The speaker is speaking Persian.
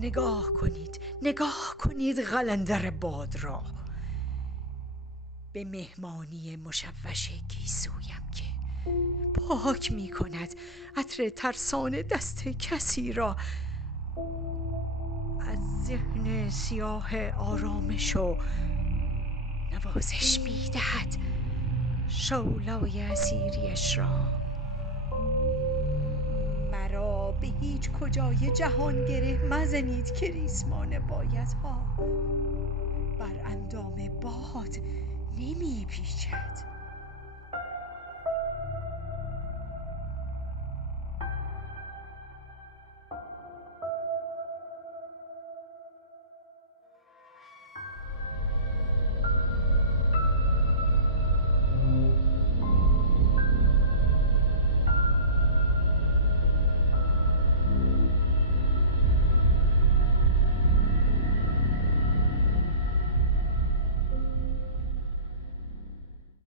نگاه کنید قلندر باد را، به مهمانی مشوش گیسویم که پاک می کند عطر ترسان دست کسی را. از ذهن سیاه آرامش و نوازش می دهد شعله‌ی اسیریش را. مرا به هیچ کجای جهان گره مزنید که ریسمان بایدها بر اندام باد نمی پیچد.